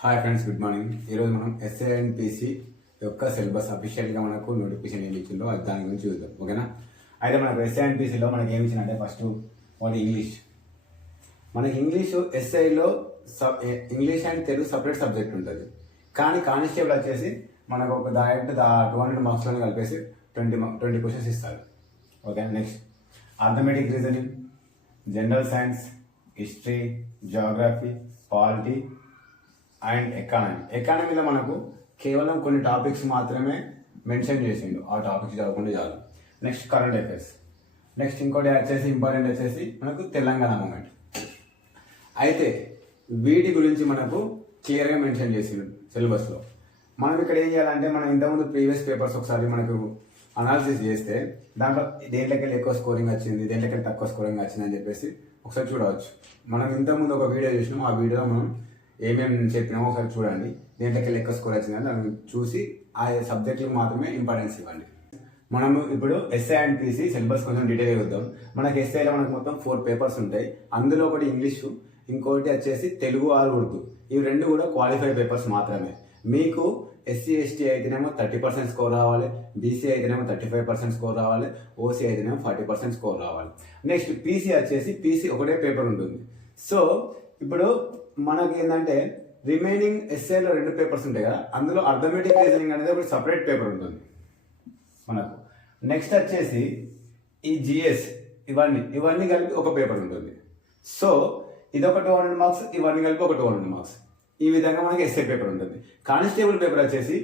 Hi friends, good morning. ఈరోజు మనం SA and PC యొక్క సిలబస్ అఫీషియల్గా మనకు నోటిఫికేషన్ ఏమి ఇచ్చిందో అది దాని గురించి చూద్దాం. ఓకేనా? అయితే మనకు ఎస్ఏ అండ్ పీసీలో మనకి ఏమి ఇచ్చిందంటే ఫస్ట్ వాటి ఇంగ్లీష్. మనకి ఇంగ్లీషు ఎస్ఐలో English and Telugu separate subject ఉంటుంది. కానీ కానిస్టేబుల్ వచ్చేసి మనకు ఒక డైరెక్ట్ 200 మార్క్స్లను కలిపేసి 20 క్వశ్చన్స్ ఇస్తారు. Okay, next arithmetic reasoning, general science, history, Geography, polity and ఎకానమీలో మనకు కేవలం కొన్ని టాపిక్స్ మాత్రమే మెన్షన్ చేసిండు. ఆ టాపిక్స్ చదవకుండా చాలు. Next current affairs. నెక్స్ట్ ఇంకోటి వచ్చేసి ఇంపార్టెంట్ వచ్చేసి మనకు తెలంగాణ మూమెంట్. అయితే వీటి గురించి మనకు క్లియర్గా మెన్షన్ చేసిండు సిలబస్లో. మనం ఇక్కడ ఏం చేయాలంటే మనం ఇంతకుముందు ప్రీవియస్ పేపర్స్ ఒకసారి మనకు అనాలిసిస్ చేస్తే దాంట్లో దేంట్లోకి ఎక్కువ స్కోరింగ్ వచ్చింది, దేంట్లోకి తక్కువ స్కోరింగ్ వచ్చింది అని చెప్పేసి ఒకసారి చూడవచ్చు. మనం ఇంతకుముందు ఒక వీడియో చూసినాం. ఆ వీడియోలో మనం ఏమేమి చెప్పినామో ఒకసారి చూడండి. దేంట్లోకి ఎక్కువ స్కోర్ వచ్చిందని దాన్ని చూసి ఆ సబ్జెక్టులకు మాత్రమే ఇంపార్టెన్స్ ఇవ్వండి. మనము ఇప్పుడు ఎస్ఏ అండ్ పీసీ సిలబస్ కొంచెం డీటెయిల్ చూద్దాం. మనకి ఎస్ఏలో మనకు మొత్తం 4 పేపర్స్ ఉంటాయి. అందులో ఒకటి ఇంగ్లీషు, ఇంకోటి వచ్చేసి తెలుగు ఆర్ ఉర్దూ. ఇవి రెండు కూడా క్వాలిఫైడ్ పేపర్స్ మాత్రమే. మీకు ఎస్సీ ఎస్టీ అయితేనేమో 30% స్కోర్ రావాలి, బీసీ అయితేనేమో 35% స్కోర్ రావాలి, ఓసీ అయితేనేమో 40% స్కోర్ రావాలి. నెక్స్ట్ పీసీ వచ్చేసి పీసీ ఒకటే పేపర్ ఉంటుంది. సో ఇప్పుడు మనకి ఏంటంటే రిమైనింగ్ ఎస్ఏలో 2 పేపర్స్ ఉంటాయి కదా, అందులో అర్థమెటిక్ రీజనింగ్ అనేది ఒక సపరేట్ పేపర్ ఉంటుంది మనకు. నెక్స్ట్ వచ్చేసి ఈ జిఎస్ ఇవన్నీ కలిపి ఒక పేపర్ ఉంటుంది. సో ఇదొక 200 మార్క్స్, ఇవన్నీ కలిపి ఒక 200 మార్క్స్. ఈ విధంగా మనకి ఎస్ఏ పేపర్ ఉంటుంది. కానిస్టేబుల్ పేపర్ వచ్చేసి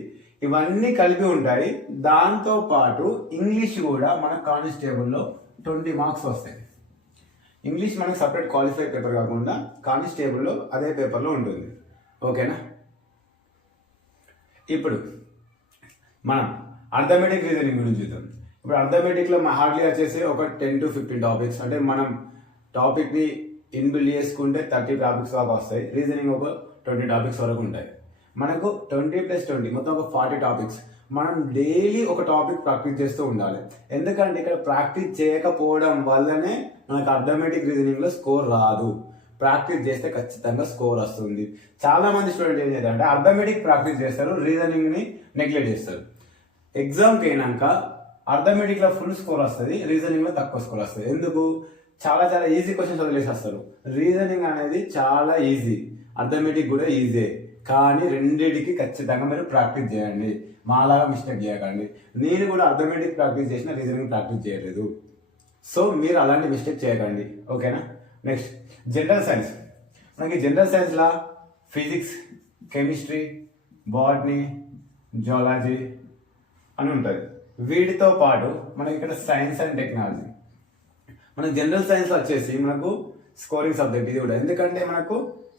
ఇవన్నీ కలిపి ఉంటాయి. దాంతో పాటు ఇంగ్లీష్ కూడా మన కానిస్టేబుల్లో 20 మార్క్స్ వస్తాయి. ఇంగ్లీష్ మనకి సపరేట్ క్వాలిఫై పేపర్ కాకుండా కానిస్టేబుల్లో అదే పేపర్లో ఉంటుంది. ఓకేనా? ఇప్పుడు మనం అర్థమెటిక్ రీజనింగ్ గురించి చూద్దాం. ఇప్పుడు అర్థమెటిక్లో హార్డ్లీ వచ్చేసి ఒక 10 to 15 టాపిక్స్, అంటే మనం టాపిక్ని ఇన్బిల్డ్ చేసుకుంటే 30 టాపిక్స్ దాకా వస్తాయి. రీజనింగ్ ఒక 20 టాపిక్స్ వరకు ఉంటాయి. మనకు 20 + 20 మొత్తం ఒక 40 టాపిక్స్. మనం డైలీ ఒక టాపిక్ ప్రాక్టీస్ చేస్తూ ఉండాలి. ఎందుకంటే ఇక్కడ ప్రాక్టీస్ చేయకపోవడం వల్లనే మనకు అర్థమెటిక్ రీజనింగ్లో స్కోర్ రాదు. ప్రాక్టీస్ చేస్తే ఖచ్చితంగా స్కోర్ వస్తుంది. చాలా మంది స్టూడెంట్ ఏం చేస్తారంటే అర్థమెటిక్ ప్రాక్టీస్ చేస్తారు, రీజనింగ్ని నెగ్లెక్ట్ చేస్తారు. ఎగ్జామ్కి అయినాక అర్థమెటిక్లో ఫుల్ స్కోర్ వస్తుంది, రీజనింగ్లో తక్కువ స్కోర్ వస్తుంది. ఎందుకు? చాలా ఈజీ క్వశ్చన్స్ వదిలేసేస్తారు. రీజనింగ్ అనేది చాలా ఈజీ, అర్థమెటిక్ కూడా ఈజీ. కానీ రెండింటికి ఖచ్చితంగా మీరు ప్రాక్టీస్ చేయండి. మాలాగా మిస్టేక్ చేయకండి. నేను కూడా అర్థమెటిక్ ప్రాక్టీస్ చేసిన, రీజనింగ్ ప్రాక్టీస్ చేయలేదు. సో మీరు అలాంటి మిస్టేక్ చేయకండి. ఓకేనా? Next general science. మనకి జనరల్ సైన్స్లో ఫిజిక్స్, కెమిస్ట్రీ, బాటనీ, జువాలజీ అని ఉంటుంది. వీటితో పాటు మనకి ఇక్కడ సైన్స్ అండ్ టెక్నాలజీ. మనకి జనరల్ సైన్స్లో వచ్చేసి మనకు స్కోరింగ్ సబ్జెక్ట్ ఇది కూడా. ఎందుకంటే మనకు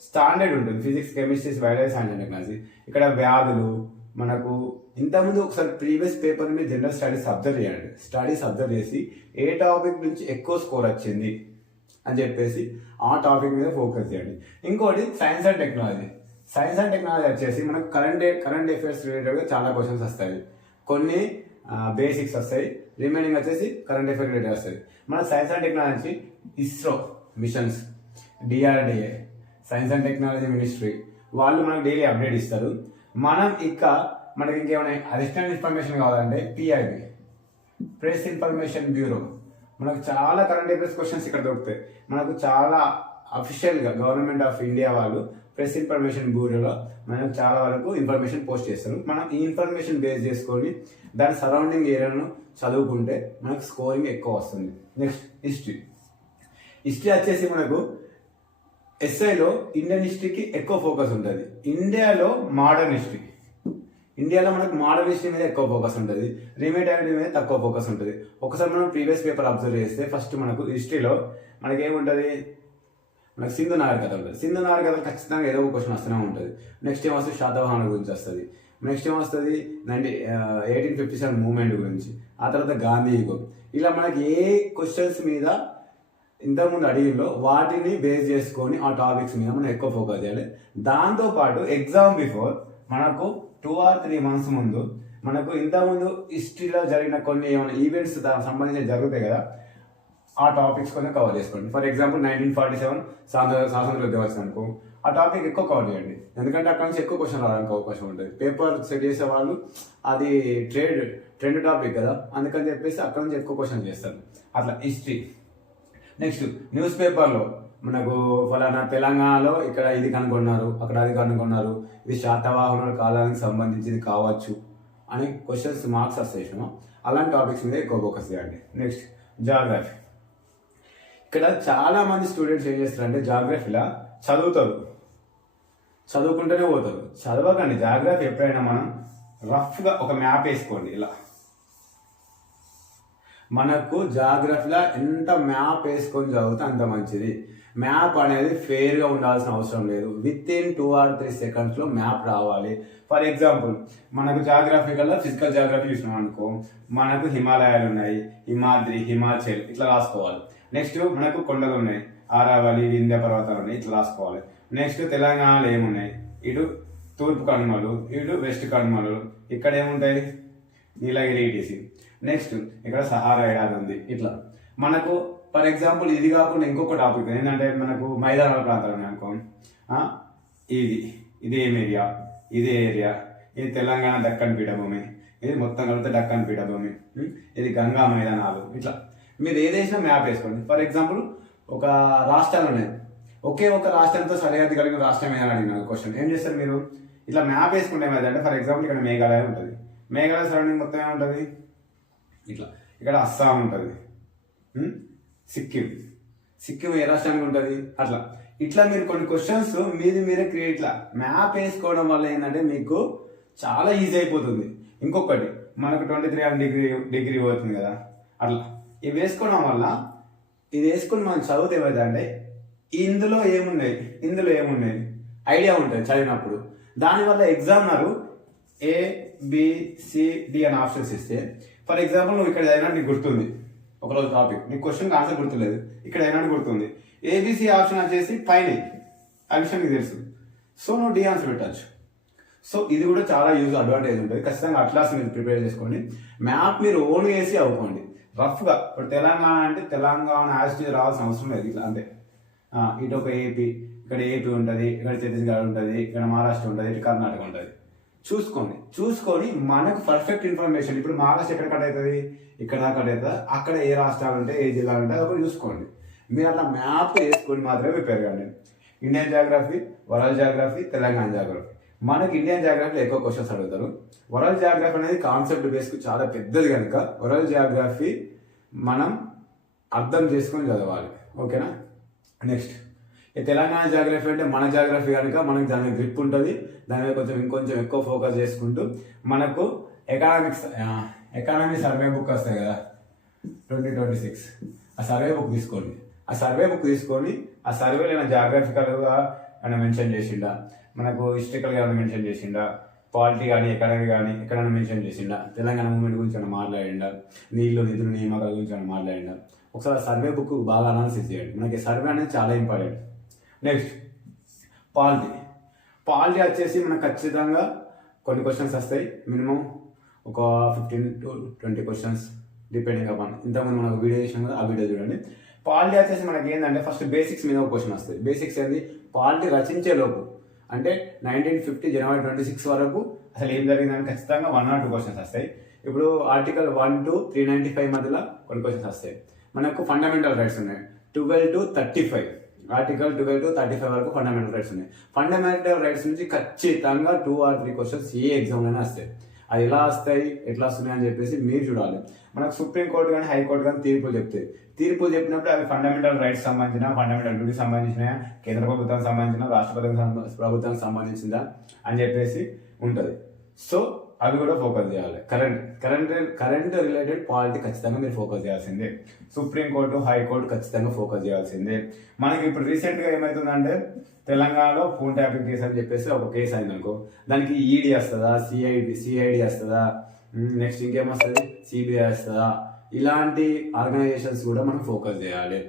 స్టాండర్డ్ ఉంటుంది. Physics, chemistry, biology, science and technology. ఇక్కడ వ్యాధులు మనకు ఇంతకుముందు ఒకసారి ప్రీవియస్ పేపర్ మీద జనరల్ స్టడీస్ అబ్జర్వ్ చేయండి. స్టడీస్ అబ్జర్వ్ చేసి ఏ టాపిక్ నుంచి ఎక్కువ స్కోర్ వచ్చింది అని చెప్పేసి ఆ టాపిక్ మీద ఫోకస్ చేయండి. ఇంకోటి science and technology. Science and technology వచ్చేసి మనకు కరెంట్ అఫైర్స్ రిలేటెడ్గా చాలా క్వశ్చన్స్ వస్తాయి. కొన్ని బేసిక్స్ వస్తాయి, రిమైనింగ్ వచ్చేసి కరెంట్ అఫైర్ రిలేటెడ్ వస్తాయి. మన science and technology ISRO machines, DRDA, science and technology ministry వాళ్ళు మనకు డైలీ అప్డేట్ ఇస్తారు. మనకి ఇంకేమైనా అడిషనల్ ఇన్ఫర్మేషన్ కావాలంటే పిఐబి, ప్రెస్ ఇన్ఫర్మేషన్ బ్యూరో, మనకు చాలా కరెంట్ అఫైర్స్ క్వశ్చన్స్ ఇక్కడ దొరుకుతాయి. మనకు చాలా అఫీషియల్గా గవర్నమెంట్ ఆఫ్ ఇండియా వాళ్ళు ప్రెస్ ఇన్ఫర్మేషన్ బ్యూరోలో మనకు చాలా వరకు ఇన్ఫర్మేషన్ పోస్ట్ చేస్తారు. మనం ఈ ఇన్ఫర్మేషన్ బేస్ చేసుకొని దాని సరౌండింగ్ ఏరియాను చదువుకుంటే మనకు స్కోరింగ్ ఎక్కువ వస్తుంది. నెక్స్ట్ హిస్టరీ వచ్చేసి మనకు ఎస్ఐలో ఇండియన్ హిస్టరీకి ఎక్కువ ఫోకస్ ఉంటుంది. ఇండియాలో మనకు మోడర్న్ హిస్టరీ మీద ఎక్కువ ఫోకస్ ఉంటుంది, రిమోట్ ఐడెంటిటీ మీద తక్కువ ఫోకస్ ఉంటుంది. ఒకసారి మనం ప్రీవియస్ పేపర్ అబ్జర్వ్ చేస్తే ఫస్ట్ మనకు హిస్టరీలో మనకి ఏముంటుంది, మనకు సింధు నాగరికత ఉంటుంది. సింధు నాగరికత ఖచ్చితంగా ఏదో ఒక క్వశ్చన్ వస్తూనే ఉంటుంది. నెక్స్ట్ ఏం వస్తుంది, శాతవాహనుల గురించి వస్తుంది. నెక్స్ట్ ఏం వస్తుంది, 1857 మూవ్మెంట్ గురించి. ఆ తర్వాత గాంధీ యుగం. ఇలా మనకి ఏ క్వశ్చన్స్ మీద ఇంతకుముందు అడిగిలో వాటిని బేస్ చేసుకొని ఆ టాపిక్స్ మీద మనం ఎక్కువ ఫోకస్ చేయాలి. దాంతోపాటు ఎగ్జామ్ బిఫోర్ మనకు 2 or 3 months ముందు మనకు ఇంతకుముందు హిస్టరీలో జరిగిన కొన్ని ఏమైనా ఈవెంట్స్ దానికి సంబంధించి జరుగుతాయి కదా, ఆ టాపిక్స్ కొంచెం కవర్ చేసుకోండి. ఫర్ ఎగ్జాంపుల్ 1947 స్వాతంత్ర దివస్ అనుకో, ఆ టాపిక్ ఎక్కువ కవర్ చేయండి. ఎందుకంటే అక్కడ నుంచి ఎక్కువ క్వశ్చన్ రావడానికి అవకాశం ఉంటుంది. పేపర్ సెట్ చేసే వాళ్ళు అది ట్రెండ్ టాపిక్ కదా, అందుకని చెప్పేసి అక్కడ నుంచి ఎక్కువ క్వశ్చన్ చేస్తారు. అట్లా హిస్టరీ. నెక్స్ట్ న్యూస్ పేపర్లో మనకు ఫలానా తెలంగాణలో ఇక్కడ ఇది కనుగొన్నారు, అక్కడ అది కనుగొన్నారు, ఇది శాతవాహనుల కాలానికి సంబంధించింది కావచ్చు అని క్వశ్చన్స్ మార్క్స్ వస్తాయి. అలాంటి టాపిక్స్ మీద ఎక్కువ ఫోకస్ చేయండి. Next geography. ఇక్కడ చాలా మంది స్టూడెంట్స్ ఏం చేస్తారంటే జాగ్రఫీలా చదువుకుంటూనే పోతారు. చదవకండి. జాగ్రఫీ ఎప్పుడైనా మనం రఫ్గా ఒక మ్యాప్ వేసుకోండి. ఇలా మనకు జాగ్రఫీలో ఎంత మ్యాప్ వేసుకొని చదివితే అంత మంచిది. మ్యాప్ అనేది ఫెయిర్గా ఉండాల్సిన అవసరం లేదు. విత్ ఇన్ 2 or 3 secondsలో మ్యాప్ రావాలి. ఫర్ ఎగ్జాంపుల్ మనకు జాగ్రఫీ కల్లా ఫిజికల్ జాగ్రఫీ చూసినాం అనుకో, మనకు హిమాలయాలు ఉన్నాయి, హిమాద్రి, హిమాచల్ ఇట్లా రాసుకోవాలి. నెక్స్ట్ మనకు కొండలు ఉన్నాయి, ఆరావళి, వింధ్య పర్వతాలు ఉన్నాయి, ఇట్లా రాసుకోవాలి. నెక్స్ట్ తెలంగాణలో ఏమున్నాయి, ఇటు తూర్పు కనుమలు, ఇటు వెస్ట్ కనుమలు, ఇక్కడ ఏముంటాయి నీలగిరి ఈటీసీ. నెక్స్ట్ ఇక్కడ సహారా ఎడారి ఉంది. ఇట్లా మనకు ఫర్ ఎగ్జాంపుల్ ఇది కాకుండా ఇంకొక టాపిక్ ఏంటంటే మనకు మైదానాల ప్రాంతాలు ఉన్నాయి అనుకో, ఇది ఏం ఏరియా, ఇదే ఏరియా, ఇది తెలంగాణ దక్కన్ పీఠభూమి, ఇది మొత్తం కలిపితే దక్కన్ పీఠభూమి, ఇది గంగా మైదానాలు. ఇట్లా మీరు ఏదేసినా మ్యాప్ వేసుకోండి. ఫర్ ఎగ్జాంపుల్ ఒక రాష్ట్రాలు ఉన్నాయి, ఒకే ఒక రాష్ట్రంతో సరిహద్దు కలిగిన రాష్ట్రం ఏదని అడిగిన క్వశ్చన్ ఏం చేస్తారు మీరు, ఇట్లా మ్యాప్ వేసుకుంటే ఏమైందంటే ఫర్ ఎగ్జాంపుల్ ఇక్కడ మేఘాలయ ఉంటుంది, మేఘాలయ సరౌండింగ్ మొత్తం ఏముంటుంది, ఇట్లా ఇక్కడ అస్సాం ఉంటుంది, సిక్కిం ఏ రాష్ట్రానికి ఉంటుంది, అట్లా ఇట్లా మీరు కొన్ని క్వశ్చన్స్ మీరే క్రియేట్ ఇట్లా మ్యాప్ వేసుకోవడం వల్ల ఏంటంటే మీకు చాలా ఈజీ అయిపోతుంది. ఇంకొకటి మనకు 23 పోతుంది కదా, అట్లా ఇవి వేసుకోవడం వల్ల ఇది వేసుకుని మనం చదివితే ఏమైందంటే ఇందులో ఏమున్నాయి ఐడియా ఉంటుంది చదివినప్పుడు. దానివల్ల ఎగ్జామినరు ABCD అని ఆప్షన్స్ ఇస్తే ఫర్ ఎగ్జాంపుల్ నువ్వు ఇక్కడ చదివినా నీకు గుర్తుంది, ఒకరోజు టాపిక్ నీకు క్వశ్చన్ ఆన్సర్ గుర్తులేదు, ఇక్కడ అయినా గుర్తుంది, ABC ఆప్షన్ వచ్చేసి పైన ఆ విషయం నీకు తెలుసు, సో నువ్వు D ఆన్సర్ పెట్టచ్చు. సో ఇది కూడా చాలా అడ్వాంటేజ్ ఉంటుంది. ఖచ్చితంగా అట్లాస్ మీరు ప్రిపేర్ చేసుకోండి. మ్యాప్ మీరు ఓన్ వేసి అవ్వకండి రఫ్గా. ఇప్పుడు తెలంగాణ అంటే తెలంగాణ యాసిటీ రావాల్సిన అవసరం లేదు. ఇట్లా అంటే ఇటు ఒక ఏపీ, ఇక్కడ ఏపీ ఉంటుంది, ఇక్కడ ఛత్తీస్గఢ్ ఉంటుంది, ఇక్కడ మహారాష్ట్ర ఉంటుంది, ఇటు కర్ణాటక ఉంటుంది. చూసుకొని మనకు పర్ఫెక్ట్ ఇన్ఫర్మేషన్, ఇప్పుడు మహారాష్ట్ర ఎక్కడ కట్ అవుతుంది, ఇక్కడ కట్ అవుతుంది, అక్కడ ఏ రాష్ట్రాలు ఉంటాయి, ఏ జిల్లాలు ఉంటాయి, అది ఒకటి చూసుకోండి. మీరు అట్లా మ్యాప్ వేసుకొని మాత్రమే ప్రిపేర్ కండి. Indian geography, world geography, Telangana geography. మనకి ఇండియన్ జాగ్రఫీలో ఎక్కువ క్వశ్చన్స్ అడుగుతారు. వరల్డ్ జాగ్రఫీ అనేది కాన్సెప్ట్ బేస్కు చాలా పెద్దది కనుక వరల్డ్ జాగ్రఫీ మనం అర్థం చేసుకొని చదవాలి. ఓకేనా. నెక్స్ట్ ఈ తెలంగాణ జాగ్రఫీ అంటే మన జాగ్రఫీ కనుక మనకి దాని మీద గ్రిప్ ఉంటుంది. దాని మీద ఇంకొంచెం ఎక్కువ ఫోకస్ చేసుకుంటూ మనకు ఎకానమీ సర్వే బుక్ వస్తాయి కదా 2026, ఆ సర్వే బుక్ తీసుకోండి. ఆ సర్వేలో ఏమైనా జాగ్రఫికల్గా ఏమైనా మెన్షన్ చేసిండా, మనకు హిస్టరికల్గా ఏమైనా మెన్షన్ చేసిండా, పాలిటీ కానీ ఎకానమీ కానీ ఎక్కడైనా మెన్షన్ చేసిండా, తెలంగాణ మూవ్మెంట్ గురించి ఏమైనా మాట్లాడిండా, నిధులు నియామకాల గురించి ఏమైనా మాట్లాడిండా, ఒకసారి సర్వే బుక్ బాగా అనాలిసిస్ చేయండి. మనకి సర్వే అనేది చాలా ఇంపార్టెంట్. నెక్స్ట్ పాలిటీ వచ్చేసి మనకు ఖచ్చితంగా కొన్ని క్వశ్చన్స్ వస్తాయి. మినిమం ఒక 15 to 20 క్వశ్చన్స్ డిపెండింగ్ అపాన్. ఇంతకుముందు మనకు వీడియో చేసినాం కదా, ఆ వీడియో చూడండి. పాలిటీ వచ్చేసి మనకి ఏంటంటే ఫస్ట్ బేసిక్స్ మీద ఒక క్వశ్చన్ వస్తుంది. బేసిక్స్ ఏంది, పాలిటీ రచించే లోపు అంటే 1950 January 26 వరకు అసలు ఏం జరిగిందని ఖచ్చితంగా 1 or 2 క్వశ్చన్స్ వస్తాయి. ఇప్పుడు ఆర్టికల్ 1 to 395 మధ్యలో కొన్ని క్వశ్చన్స్ వస్తాయి. మనకు ఫండమెంటల్ రైట్స్ ఉన్నాయి 12 to 35, ఆర్టికల్ 12 to 35 వరకు ఫండమెంటల్ రైట్స్ ఉన్నాయి. ఫండమెంటల్ రైట్స్ నుంచి ఖచ్చితంగా 2 or 3 క్వశ్చన్స్ ఏ ఎగ్జామ్లోనే వస్తాయి. అది ఎలా వస్తాయి, ఎట్లా వస్తున్నాయి అని చెప్పేసి మీరు చూడాలి. మనకు సుప్రీంకోర్టు కానీ హైకోర్టు కానీ తీర్పులు చెప్పినప్పుడు అవి ఫండమెంటల్ రైట్స్ సంబంధించిన, ఫండమెంటల్ డ్యూటీస్ సంబంధించిన, కేంద్ర ప్రభుత్వానికి సంబంధించిన, రాష్ట్ర ప్రభుత్వానికి సంబంధించిందా అని చెప్పేసి ఉంటుంది. సో అవి కూడా ఫోకస్ చేయాలి. కరెంట్ రిలేటెడ్ పాలిటీ ఖచ్చితంగా మీరు ఫోకస్ చేయాల్సిందే. సుప్రీంకోర్టు, హైకోర్టు ఖచ్చితంగా ఫోకస్ చేయాల్సిందే. మనకి ఇప్పుడు రీసెంట్గా ఏమవుతుందంటే తెలంగాణలో ఫోన్ ట్యాపింగ్ కేసు అని చెప్పేసి ఒక కేసు అయింది అనుకో, దానికి ఈడీ వస్తుందా, సిఐడి వస్తుందా, నెక్స్ట్ ఇంకేమొస్తుంది, సిబిఐ వస్తుందా, ఇలాంటి ఆర్గనైజేషన్స్ కూడా మనం ఫోకస్ చేయాలి.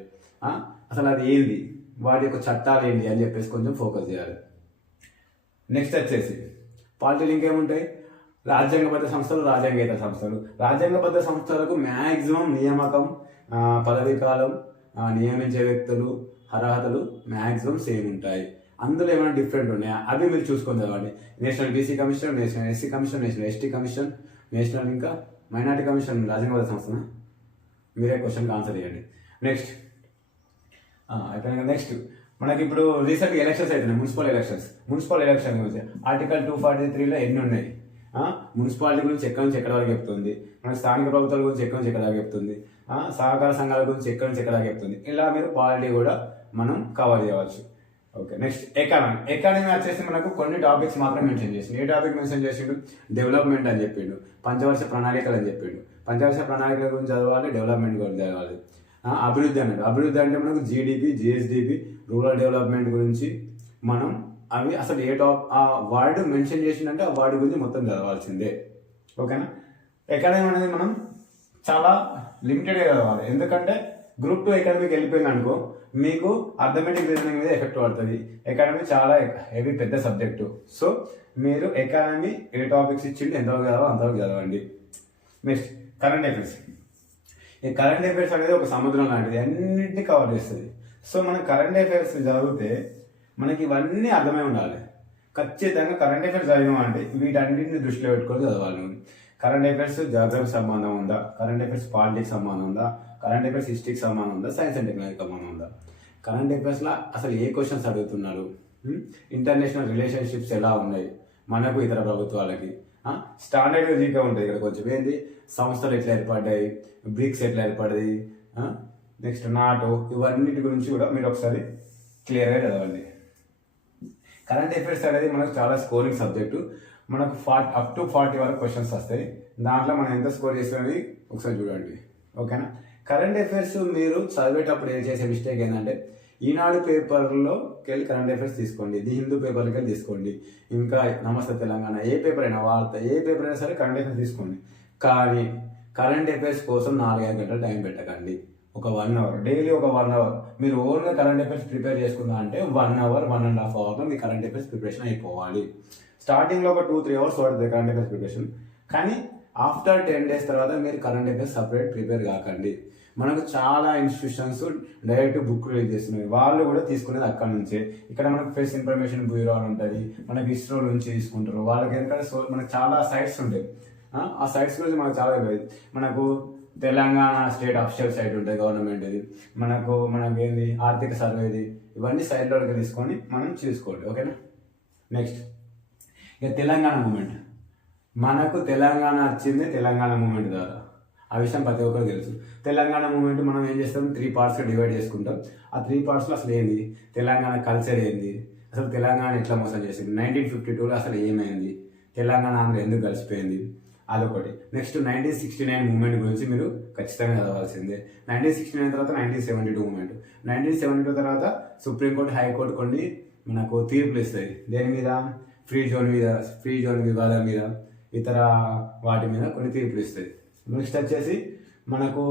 అసలు అది ఏంది, వాటి యొక్క చట్టాలు ఏంటి అని చెప్పేసి కొంచెం ఫోకస్ చేయాలి. నెక్స్ట్ వచ్చేసి పాలిటీలు ఇంకేముంటాయి, రాజ్యాంగబద్ధ సంస్థలు, రాజ్యాంగేతర సంస్థలు. రాజ్యాంగబద్ధ సంస్థలకు మ్యాక్సిమం నియామకం పదవీ కాలం, నియమించే వ్యక్తులు, అర్హతలు మ్యాక్సిమం సేమ్ ఉంటాయి. అందులో ఏమైనా డిఫరెంట్ ఉన్నాయా అవి మీరు చూసుకొని చదవండి. National BC commission, national SC commission, national ST commission, national ఇంకా మైనార్టీ కమిషన్ రాజంగ సంస్థ. మీరే క్వశ్చన్కి ఆన్సర్ చేయండి. నెక్స్ట్ అయిపోయినాక నెక్స్ట్ మనకి ఇప్పుడు రీసెంట్గా ఎలక్షన్స్ అవుతున్నాయి, మున్సిపల్ ఎలక్షన్ గురించి ఆర్టికల్ 243లో ఎన్ని ఉన్నాయి, మున్సిపాలిటీ గురించి ఎక్కడి నుంచి ఎక్కడ వరకు చెప్తుంది, మనకి స్థానిక ప్రభుత్వాల గురించి ఎక్కడి నుంచి ఎక్కడ దాకా చెప్తుంది, సహకార సంఘాల గురించి ఎక్కడి నుంచి ఎక్కడ దాకా చెప్తుంది. ఇలా మీరు పాలిటీ కూడా మనం కవర్ చేయవచ్చు. ఓకే, నెక్స్ట్ ఎకానమీ వచ్చేసి మనకు కొన్ని టాపిక్స్ మాత్రం మెన్షన్ చేసిండు. ఏ టాపిక్ మెన్షన్ చేసిండు? డెవలప్మెంట్ అని చెప్పిండు, పంచవర్ష ప్రణాళికలు అని చెప్పిండు. పంచవర్ష ప్రణాళికల గురించి చదవాలి, డెవలప్మెంట్ గురించి చదవాలి. అభివృద్ధి అన్నాడు. అభివృద్ధి అంటే మనకు జీడిపి, జిఎస్డిపి, రూరల్ డెవలప్మెంట్ గురించి మనం అవి అసలు ఆ వర్డ్ మెన్షన్ చేసిందంటే ఆ వర్డ్ గురించి మొత్తం చదవాల్సిందే. ఓకేనా? ఎకానమీ అనేది మనం చాలా లిమిటెడ్గా చదవాలి. ఎందుకంటే గ్రూప్ 2 ఎకానమీకి వెళ్ళిపోయింది అనుకో మీకు అర్థమెటిక్ రీజనింగ్ మీద ఎఫెక్ట్ పడుతుంది. ఎకానమీ చాలా హెవీ పెద్ద సబ్జెక్టు. సో మీరు ఎకానమీ ఏ టాపిక్స్ ఇచ్చిండి ఎంతవరకు చదవాలో అంతవరకు చదవండి. Next current affairs. ఈ కరెంట్ అఫైర్స్ అనేది ఒక సముద్రం లాంటిది, అన్నింటినీ కవర్ చేస్తుంది. సో మనం కరెంట్ అఫైర్స్ చదివితే మనకి ఇవన్నీ అర్థమై ఉండాలి. ఖచ్చితంగా కరెంట్ అఫైర్స్ చదివామంటే వీటన్నింటిని దృష్టిలో పెట్టుకొని చదవాలి. కరెంట్ అఫైర్స్ జాగ్రఫీ సంబంధం ఉందా, కరెంట్ అఫైర్స్ పాలిటిక్స్ సంబంధం ఉందా, కరెంట్ అఫైర్స్ హిస్టరీకి సంబంధం ఉందా, సైన్స్ అండ్ టెక్నాలజీ సంబంధం ఉందా, కరెంట్ అఫైర్స్లో అసలు ఏ క్వశ్చన్స్ అడుగుతున్నారు, ఇంటర్నేషనల్ రిలేషన్షిప్స్ ఎలా ఉన్నాయి మనకు ఇతర ప్రభుత్వాలకి, స్టాండర్డ్ జీగా ఉంటుంది ఇక్కడ కొంచెం ఏంది, సంస్థలు ఎట్లా ఏర్పడ్డాయి, బ్రిక్స్ ఎట్లా ఏర్పడ్డాయి, నెక్స్ట్ నాటో, ఇవన్నిటి గురించి కూడా మీరు ఒకసారి క్లియర్గా చదవండి. కరెంట్ అఫైర్స్ అనేది మనకు చాలా స్కోరింగ్ సబ్జెక్టు. మనకు అప్ టు 40 వరకు క్వశ్చన్స్ వస్తాయి. దాంట్లో మనం ఎంత స్కోర్ చేస్తామని ఒకసారి చూడండి. ఓకేనా? కరెంట్ అఫైర్స్ మీరు చదివేటప్పుడు ఏం చేసే మిస్టేక్ ఏంటంటే ఈనాడు పేపర్లోకి వెళ్ళి కరెంట్ అఫైర్స్ తీసుకోండి, ది హిందూ పేపర్కి వెళ్ళి తీసుకోండి, ఇంకా నమస్తే తెలంగాణ ఏ పేపర్ అయినా, వార్త ఏ పేపర్ అయినా సరే కరెంట్ అఫైర్స్ తీసుకోండి. కానీ కరెంట్ అఫైర్స్ కోసం 4-5 గంటలు టైం పెట్టకండి. ఒక 1 అవర్ డైలీ, ఒక 1 అవర్ మీరు ఓన్గా కరెంట్ అఫైర్స్ ప్రిపేర్ చేసుకుందా అంటే 1 అవర్ 1.5 అవర్లో మీ కరెంట్ అఫైర్స్ ప్రిపరేషన్ అయిపోవాలి. స్టార్టింగ్లో ఒక 2-3 అవర్స్ పడుతుంది కరెంట్ అఫైర్స్ ప్రిపరేషన్. కానీ ఆఫ్టర్ 10 డేస్ తర్వాత మీరు కరెంట్ అఫైర్స్ సపరేట్ ప్రిపేర్ కాకండి. మనకు చాలా ఇన్స్టిట్యూషన్స్ డైరెక్ట్ బుక్ రిలీజ్ చేస్తున్నాయి, వాళ్ళు కూడా తీసుకునేది అక్కడ నుంచే. ఇక్కడ మనకు ప్రెస్ ఇన్ఫర్మేషన్ బ్యూరో అని ఉంటుంది, మనకి ఇస్రో నుంచి తీసుకుంటారు. వాళ్ళకి ఎందుకంటే మనకు చాలా సైట్స్ ఉంటాయి. ఆ సైట్స్ గురించి మనకు చాలా తెలియదు. మనకు తెలంగాణ స్టేట్ అఫీషియల్ సైట్ ఉంటుంది గవర్నమెంట్ది, మనకు ఏంది ఆర్థిక సర్వేది, ఇవన్నీ సైట్లోకి తీసుకొని మనం చూసుకోండి. ఓకేనా? నెక్స్ట్ ఇక తెలంగాణ మూమెంట్. మనకు తెలంగాణ వచ్చింది తెలంగాణ మూమెంట్ ద్వారా, ఆ విషయం ప్రతి ఒక్కరికి తెలుసు. తెలంగాణ మూమెంట్ మనం ఏం చేస్తాం, 3 పార్ట్స్గా డివైడ్ చేసుకుంటాం. ఆ 3 పార్ట్స్లో అసలు ఏంది, తెలంగాణ కల్చర్ ఏంది, అసలు తెలంగాణ ఎట్లా మోసం చేసింది, 1952లో అసలు ఏమైంది, తెలంగాణ ఆంధ్ర ఎందుకు కలిసిపోయింది, అదొకటి. నెక్స్ట్ 1969 మూమెంట్ గురించి మీరు ఖచ్చితంగా చదవాల్సిందే. 1969 తర్వాత 1972 మూమెంట్. 1972 తర్వాత సుప్రీంకోర్టు, హైకోర్టు కొన్ని మనకు తీర్పులు ఇస్తాయి. దేని మీద? ఫ్రీ జోన్ వివాదం మీద, ఇతర వాటి మీద కొన్ని తీర్పులు ఇస్తాయి. నెక్స్ట్ వచ్చేసి మనకు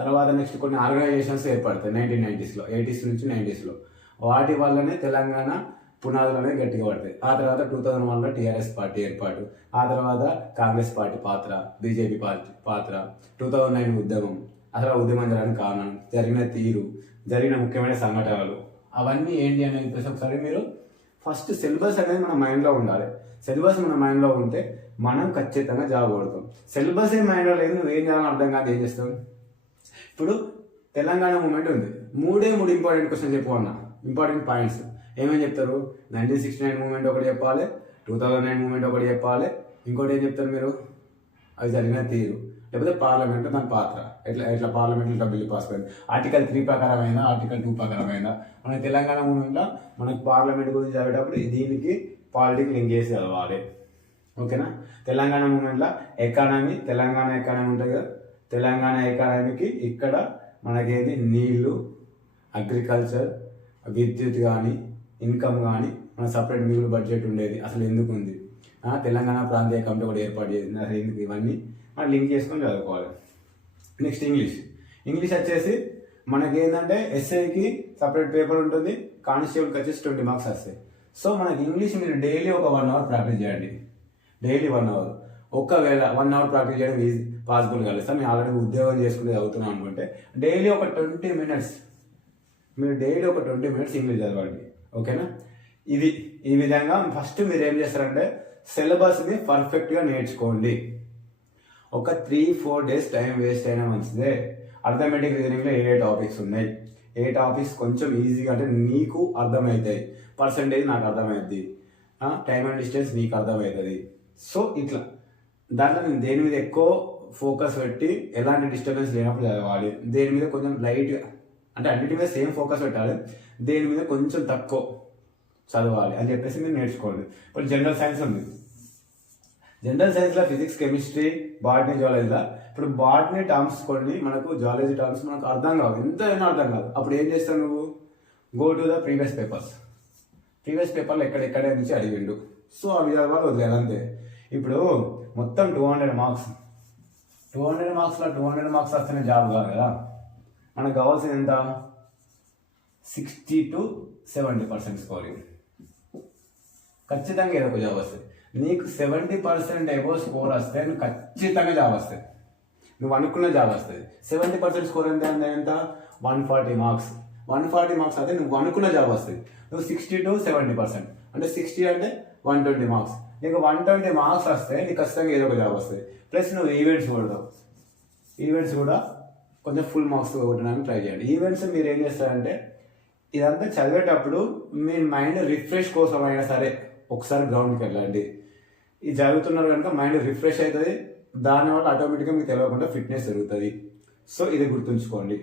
తర్వాత నెక్స్ట్ కొన్ని ఆర్గనైజేషన్స్ ఏర్పడతాయి 1990s, 80s నుంచి 90sలో. వాటి వల్లనే తెలంగాణ పునాదులు అనేవి గట్టిగా పడతాయి. ఆ తర్వాత 2001లో టీఆర్ఎస్ పార్టీ ఏర్పాటు, ఆ తర్వాత కాంగ్రెస్ పార్టీ పాత్ర, బీజేపీ పార్టీ పాత్ర, 2009 ఉద్యమం, అసలు ఉద్యమం జరగడానికి కారణం, జరిగిన తీరు, జరిగిన ముఖ్యమైన సంఘటనలు, అవన్నీ ఏంటి అని చెప్పేసి ఒకసారి మీరు ఫస్ట్ సిలబస్ అనేది మన మైండ్లో ఉండాలి. సిలబస్ మన మైండ్లో ఉంటే మనం ఖచ్చితంగా జాబ్ కొడతాం. సిలబస్ ఏ మైండ్లో లేదు, నువ్వు ఏం చేయాలని అర్థం కాదు, ఏం చేస్తావు? ఇప్పుడు తెలంగాణ మూమెంట్ ఉంది, 3 ఇంపార్టెంట్ క్వశ్చన్స్ చెప్పు అన్న, ఇంపార్టెంట్ పాయింట్స్ ఏమేమి చెప్తారు? 1969 మూమెంట్ ఒకటి చెప్పాలి, 2009 మూమెంట్ ఒకటి చెప్పాలి, ఇంకోటి ఏం చెప్తారు మీరు? అది జరిగిన తీరు, లేకపోతే పార్లమెంట్ దాని పాత్ర, ఎట్లా పార్లమెంట్ ఇట్లా బిల్లు పాస్ అయింది, ఆర్టికల్ 3 ప్రకారమైనా ఆర్టికల్ 2 ప్రకారమైనా. మన తెలంగాణ మూమెంట్లో మనకి పార్లమెంట్ గురించి చదివేటప్పుడు దీనికి పాలిటిక్స్ లింక్ చేసి చదవాలి. ఓకేనా? తెలంగాణ మూమెంట్లో ఎకానమీ, తెలంగాణ ఎకానమీ ఉంటుంది కదా, తెలంగాణ ఎకానమీకి ఇక్కడ మనకేంది నీళ్లు, అగ్రికల్చర్, విద్యుత్ కానీ, ఇన్కమ్ కానీ, మన సపరేట్ మిగులు బడ్జెట్ ఉండేది అసలు ఎందుకు ఉంది, తెలంగాణ ప్రాంతీయ కమిటీ కూడా ఏర్పాటు చేసింది అసలు ఎందుకు, ఇవన్నీ మనం లింక్ చేసుకొని చదువుకోవాలి. నెక్స్ట్ ఇంగ్లీష్ వచ్చేసి మనకి ఏంటంటే ఎస్ఐకి సపరేట్ పేపర్ ఉంటుంది, కానిస్టేబుల్కి వచ్చేసి 20 మార్క్స్ వస్తాయి. సో మనకి ఇంగ్లీష్ మీరు డైలీ ఒక 1 అవర్ ప్రాక్టీస్ చేయండి, డైలీ 1 అవర్. ఒకవేళ 1 అవర్ ప్రాక్టీస్ చేయడం ఈజీ పాసిబుల్ కాలేదు సార్, మేము ఆల్రెడీ ఉద్యోగం చేసుకుని చదువుతున్నాం అనుకుంటే డైలీ ఒక 20 minutes మీరు డైలీ ఒక 20 minutes ఇంగ్లీష్ చదవండి. ఓకేనా? ఇది ఈ విధంగా ఫస్ట్ మీరు ఏం చేస్తారంటే సిలబస్ని పర్ఫెక్ట్గా నేర్చుకోండి. ఒక 3-4 days టైం వేస్ట్ అయినా మంచిదే. అర్థమెటిక్ రీజనింగ్లో ఏ టాపిక్స్ ఉన్నాయి, ఏ టాపిక్స్ కొంచెం ఈజీగా అంటే నీకు అర్థమవుతాయి, పర్సంటేజ్ నాకు అర్థమవుతుంది, టైమ్ అండ్ డిస్టెన్స్ నీకు అర్థమవుతుంది. సో ఇట్లా దాంట్లో నేను దేని మీద ఎక్కువ ఫోకస్ పెట్టి ఎలాంటి డిస్టర్బెన్స్ లేనప్పుడు చదవాలి, దేని మీద కొంచెం లైట్గా అంటే అన్నిటి మీద సేమ్ ఫోకస్ పెట్టాలి, దేని మీద కొంచెం తక్కువ చదవాలి అని చెప్పేసి మీరు నేర్చుకోండి. ఇప్పుడు జనరల్ సైన్స్ ఉంది, జనరల్ సైన్స్లో ఫిజిక్స్, కెమిస్ట్రీ, బాటనీ, జువాలజీలో ఇప్పుడు బాటనీ టర్మ్స్ కొన్ని మనకు, జువాలజీ టర్మ్స్ మనకు అర్థం కావు, ఎంతైనా అర్థం కాదు. అప్పుడు ఏం చేస్తావు నువ్వు? Go to the previous papers. Previous పేపర్లో ఎక్కడెక్కడ నుంచి అడిగిండు, సో అవి చదవాలి, వదిలేదు అంతే. ఇప్పుడు మొత్తం 200 మార్క్స్, 200 మార్క్స్లో 200 మార్క్స్ వస్తేనే జాబ్ కాదు కదా. మనకు కావాల్సింది ఎంత? 60 to 70% స్కోరింగ్. ఖచ్చితంగా ఏదో ఒక జాబ్ వస్తుంది. నీకు 70% ఎబో స్కోర్ వస్తే నువ్వు ఖచ్చితంగా జాబ్ వస్తుంది, నువ్వు అనుకున్న జాబ్ వస్తుంది. 70% స్కోర్ ఎంత ఎంత? 140 మార్క్స్. 140 మార్క్స్ అయితే నువ్వు అనుకున్న జాబ్ వస్తుంది. నువ్వు 60 to 70% అంటే 60 అంటే 120 మార్క్స్. నీకు 120 మార్క్స్ వస్తే నీకు ఖచ్చితంగా ఏదో ఒక జాబ్ వస్తుంది. ప్లస్ నువ్వు ఈవెంట్స్ కొడతావు, ఈవెంట్స్ కూడా కొంచెం ఫుల్ మార్క్స్ కొట్టడానికి ట్రై చేయండి. ఈవెంట్స్ మీరు ఏం చేస్తారంటే ఇదంతా చదివేటప్పుడు మీ మైండ్ రిఫ్రెష్ కోసం అయినా సరే ఒకసారి గ్రౌండ్కి వెళ్ళండి. ఇది చదువుతున్నారు కనుక మైండ్ రిఫ్రెష్ అవుతుంది, దానివల్ల ఆటోమేటిక్గా మీకు తెలియకుండా ఫిట్నెస్ పెరుగుతుంది. సో ఇది గుర్తుంచుకోండి.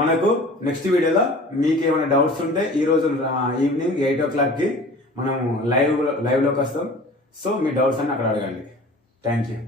మనకు నెక్స్ట్ వీడియోలో మీకు ఏమైనా డౌట్స్ ఉంటే ఈరోజు ఈవినింగ్ 8 o'clockకి మనం లైవ్లోకి వస్తాం. సో మీ డౌట్స్ అన్ని అక్కడ అడగండి. Thank you.